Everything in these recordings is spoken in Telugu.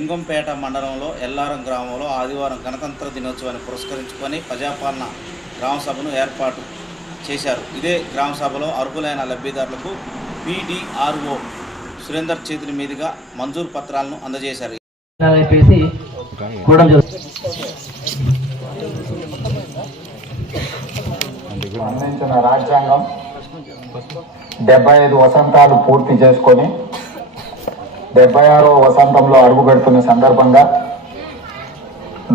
లింగంపేట మండలంలో ఎల్లారం గ్రామంలో ఆదివారం గణతంత్ర దినోత్సవాన్ని పురస్కరించుకొని ప్రజాపాలన గ్రామ సభను ఏర్పాటు చేశారు. ఇదే గ్రామ సభలో అర్హులైన లబ్ధిదారులకు PDRO సురేందర్ చేతుల మీదుగా మంజూరు పత్రాలను అందజేశారు. అందించిన రాజ్యాంగం 75 వసంతాలు పూర్తి చేసుకొని 76వ వసంతంలో అడుగు పెడుతున్న సందర్భంగా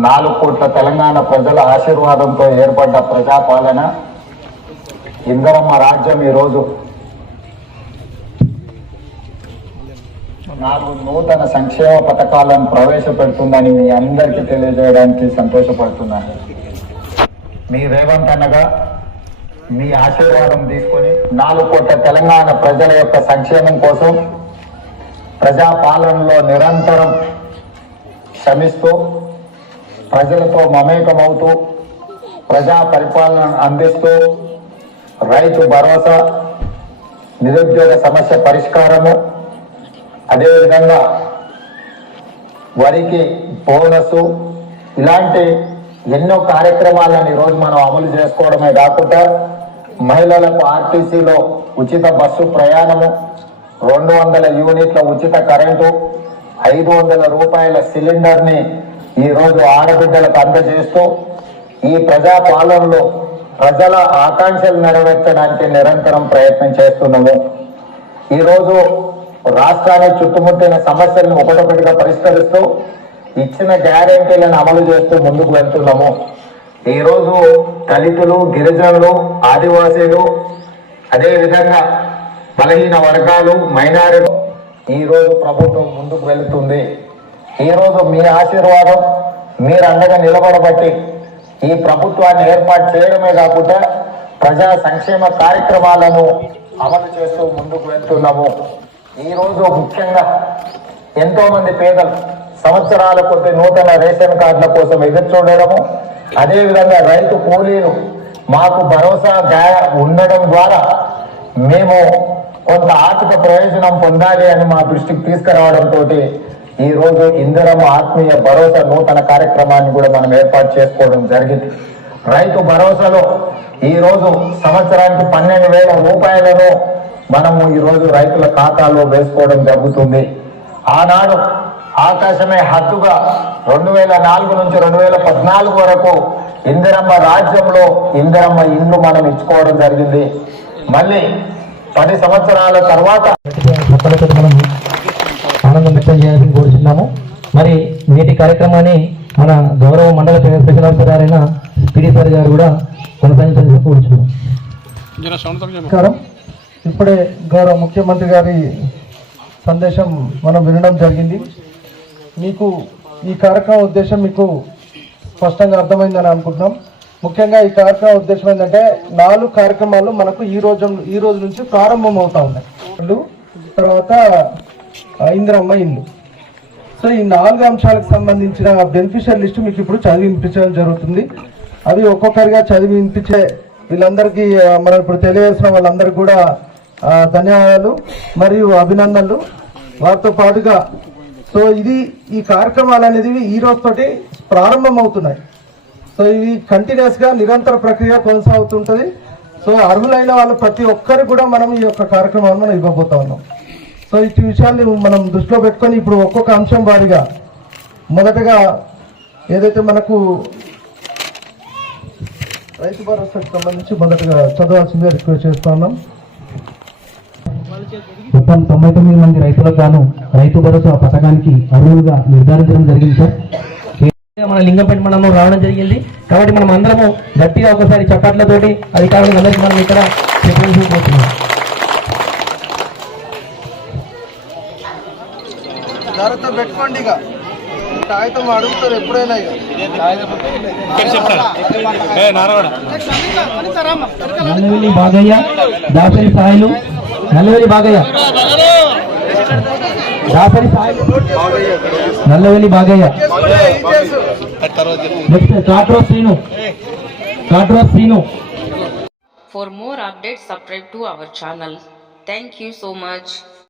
4 కోట్ల తెలంగాణ ప్రజల ఆశీర్వాదంతో ఏర్పడ్డ ప్రజాపాలన ఇందరమ్మ రాజ్యం ఈరోజు 4 నూతన సంక్షేమ పథకాలను ప్రవేశపెడుతుందని మీ అందరికీ తెలియజేయడానికి సంతోషపడుతున్నాను. మీ రేవంత్ అన్నగా మీ ఆశీర్వాదం తీసుకొని 4 కోట్ల తెలంగాణ ప్రజల యొక్క సంక్షేమం కోసం ప్రజాపాలనలో నిరంతరం శ్రమిస్తూ ప్రజలతో మమేకమవుతూ ప్రజా పరిపాలన అందిస్తూ రైతు భరోసా, నిరుద్యోగ సమస్య పరిష్కారము, అదేవిధంగా వరికి బోనసు, ఇలాంటి ఎన్నో కార్యక్రమాలను ఈరోజు మనం అమలు చేసుకోవడమే కాకుండా మహిళలకు RTCలో ఉచిత బస్సు ప్రయాణము, 200 యూనిట్ల ఉచిత కరెంటు, 500 రూపాయల సిలిండర్ని ఈరోజు ఆడబిడ్డలకు అందజేస్తూ ఈ ప్రజా పాలనలో ప్రజల ఆకాంక్షలు నెరవేర్చడానికి నిరంతరం ప్రయత్నం చేస్తున్నాము. ఈరోజు రాష్ట్రాన్ని చుట్టుముట్టిన సమస్యలను ఒకటొకటిగా పరిష్కరిస్తూ ఇచ్చిన గ్యారెంటీలను అమలు చేస్తూ ముందుకు వెళ్తున్నాము. ఈరోజు దళితులు, గిరిజనులు, ఆదివాసీలు, అదేవిధంగా బలహీన వర్గాలు, మైనారిటీ ఈరోజు ప్రభుత్వం ముందుకు వెళుతుంది. ఈరోజు మీ ఆశీర్వాదం, మీరు అండగా నిలబడబట్టి ఈ ప్రభుత్వాన్ని ఏర్పాటు చేయడమే కాకుండా ప్రజా సంక్షేమ కార్యక్రమాలను అమలు చేస్తూ ముందుకు వెళ్తున్నాము. ఈరోజు ముఖ్యంగా ఎంతో మంది పేదలు సంవత్సరాల కొద్ది నూతన రేషన్ కార్డుల కోసం ఎదురు చూడడము, అదేవిధంగా రైతు కూలీలు మాకు భరోసా ఉండడం ద్వారా మేము కొంత ఆర్థిక ప్రయోజనం పొందాలి అని మా దృష్టికి తీసుకురావడంతో ఈ రోజు ఇందిరమ్మ ఆత్మీయ భరోసా నూతన కార్యక్రమాన్ని కూడా మనం ఏర్పాటు చేసుకోవడం జరిగింది. రైతు భరోసాలో ఈ రోజు సంవత్సరానికి 12,000 రూపాయలను మనము ఈరోజు రైతుల ఖాతాలో వేసుకోవడం జరుగుతుంది. ఆనాడు ఆకాశమే హద్దుగా 2004 నుంచి 2014 వరకు ఇందిరమ్మ రాజ్యంలో ఇందిరమ్మ ఇండ్లు మనం ఇచ్చుకోవడం జరిగింది. మళ్ళీ 10 సంవత్సరాల తర్వాత మనం ఆనందం వ్యక్తం చేయాలని కోరుతున్నాము. మరి నేటి కార్యక్రమాన్ని మన గౌరవ మండల స్పెషల్ ఆఫీసర్ గారైన PD సార్ గారు కూడా కొనసాగించాలని కోరుచున్నాం. ఇప్పుడే గౌరవ ముఖ్యమంత్రి గారి సందేశం మనం వినడం జరిగింది. మీకు ఈ కార్యక్రమం ఉద్దేశం మీకు స్పష్టంగా అర్థమైందని అనుకుంటున్నాం. ముఖ్యంగా ఈ కార్యక్రమం ఉద్దేశం ఏంటంటే 4 కార్యక్రమాలు మనకు ఈ రోజు నుంచి ప్రారంభం అవుతా ఉన్నాయి. తర్వాత ఇందిరమ్మ ఇల్లు. సో ఈ 4 అంశాలకు సంబంధించిన బెనిఫిషియల్ లిస్టు మీకు ఇప్పుడు చదివి వినిపించడం జరుగుతుంది. అవి ఒక్కొక్కరిగా చదివి వినిపించే వీళ్ళందరికీ మనం ఇప్పుడు తెలియజేసిన వాళ్ళందరికీ కూడా ధన్యవాదాలు మరియు అభినందనలు. వారితో పాటుగా సో ఈ కార్యక్రమాలు అనేది ఈ రోజుతోటి ప్రారంభం అవుతున్నాయి. సో ఇవి కంటిన్యూస్గా నిరంతర ప్రక్రియ కొనసాగుతుంటుంది. సో అర్హులైన వాళ్ళు ప్రతి ఒక్కరు కూడా మనం ఈ యొక్క కార్యక్రమాన్ని మనం ఇవ్వబోతా ఉన్నాం. సో ఈ విషయాన్ని మనం దృష్టిలో పెట్టుకొని ఇప్పుడు ఒక్కొక్క అంశం వారిగా మొదటగా ఏదైతే మనకు రైతు భరోసాకు సంబంధించి మొదటగా చదవాల్సిందిగా రిక్వెస్ట్ చేస్తా ఉన్నాం. మొత్తం 99 మంది రైతులకు గాను రైతు భరోసా పథకానికి అర్హులుగా నిర్ధారించడం జరిగింది సార్. మన లింగంపేట మండలంలో రావడం జరిగింది. కాబట్టి మనం అందరము గట్టిగా ఒకసారి చప్పట్లతోటి అధికారులకు అందరికీ మనం ఇక్కడ చెప్పాల్సిపోతున్నాం. జాగ్రత్త పెట్టుకోండి. ఇక కాగితం అడుగుతారు ఎప్పుడైనా. నల్లవెల్లి బాగయ్య, దాసరి సాయిలు, నల్లవెల్లి బాగయ్య, దాసరి సాయిలు, నల్లవెల్లి బాగయ్య, నెక్స్ట్ కాట్రోస్ Srinu. For more updates, subscribe to our channel. Thank you so much.